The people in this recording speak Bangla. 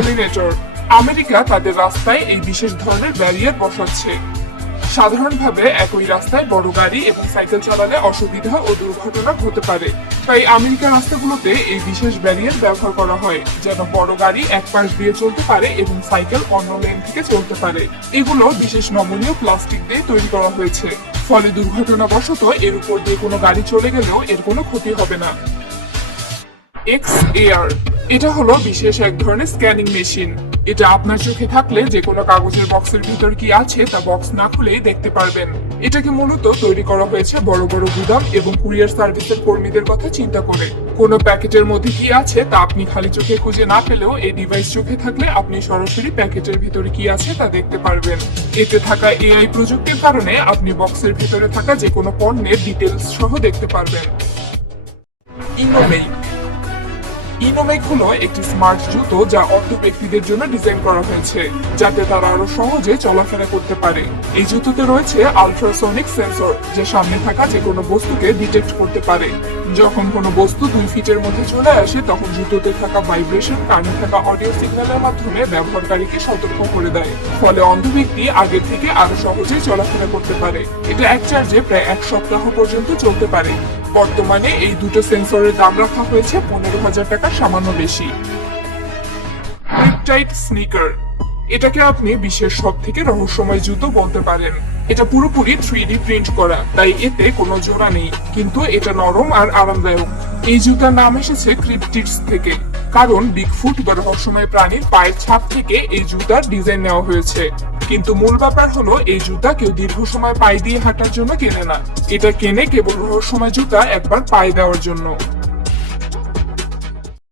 পলিনেটর। আমেরিকা তাদের রাস্তায় এই বিশেষ ধরনের ব্যারিয়ার বসাচ্ছে। সাধারণভাবে একই রাস্তায় বড় গাড়ি এবং সাইকেল চালালে অসুবিধা ও দুর্ঘটনা হতে পারে। তাই আমেরিকার রাস্তাগুলোতে এই বিশেষ ব্যারিয়ার ব্যবহার করা হয়, যেন বড় গাড়ি এক পাশ দিয়ে চলতে পারে এবং সাইকেল অন্য লেন থেকে চলতে পারে। এগুলো বিশেষ নমনীয় প্লাস্টিক দিয়ে তৈরি করা হয়েছে, ফলে দুর্ঘটনাবশত এর উপর দিয়ে কোনো গাড়ি চলে গেলেও এর কোনো ক্ষতি হবে না। XAR, এটা হলো বিশেষ এক ধরনের স্ক্যানিং মেশিন। এটা আপনার চোখে থাকলে যে কোনো কাগজের বক্সের ভিতর কি আছে তা বক্স না খুলেই দেখতে পারবেন। এটাকে মূলত তৈরি করা হয়েছে বড় বড় গুদাম এবং কুরিয়ার সার্ভিসের কর্মীদের কথা চিন্তা করে। কোনো প্যাকেটের মধ্যে কি আছে তা আপনি খালি চোখে খুঁজে না পেলেও এই ডিভাইস চোখে থাকলে আপনি সরাসরি প্যাকেটের ভিতরে কি আছে তা দেখতে পারবেন। এতে থাকা AI প্রযুক্তির কারণে আপনি বক্সের ভিতরে থাকা যে কোনো পণ্যের ডিটেলস সহ দেখতে পারবেন। ইনোমেক। ইনোমেক হলো একটি স্মার্ট জুতো যা অন্ধ ব্যক্তিদের জন্য ডিজাইন করা হয়েছে, যাতে তারা আরো সহজে চলাফেরা করতে পারে। এই জুতোতে রয়েছে আলট্রাসনিক সেন্সর, যা সামনে থাকা যে কোনো বস্তুকে ডিটেক্ট করতে পারে। যখন কোনো বস্তু 2 ফিটের মধ্যে চলে আসে, তখন জুতোতে থাকা ভাইব্রেশন কানে থাকা অডিও সিগন্যালের মাধ্যমে ব্যবহারকারীকে সতর্ক করে দেয়, ফলে অন্ধ ব্যক্তি আগে থেকে আরো সহজেই চলাফেরা করতে পারে। এটা এক চার্জে প্রায় 1 সপ্তাহ পর্যন্ত চলতে পারে। বর্তমানে এই দুটো সেন্সরের দাম রাখা হয়েছে 15,000 টাকা সামান্য বেশি। ক্রিপটাইট স্নিকার, এটাকে আপনি বিশ্বের সব থেকে রহস্যময় জুতো বলতে পারেন। এটা পুরোপুরি 3D প্রিন্ট করা, তাই এতে কোনো জোড়া নেই, কিন্তু এটা নরম আর আরামদায়ক। এই জুতার নাম এসেছে ক্রিপটিডস থেকে, কারণ বিগফুট বা রহস্যময় প্রাণীর পায়ের ছাপ থেকে এই জুতার ডিজাইন নেওয়া হয়েছে। কিন্তু মূল ব্যাপার হলো, এই জুতা কেউ দীর্ঘ সময় পায়ে দিয়ে হাঁটার জন্য কেনে না। এটা কেনে কেবল রহস্যময় জুতা একবার পায়ে দেওয়ার জন্য।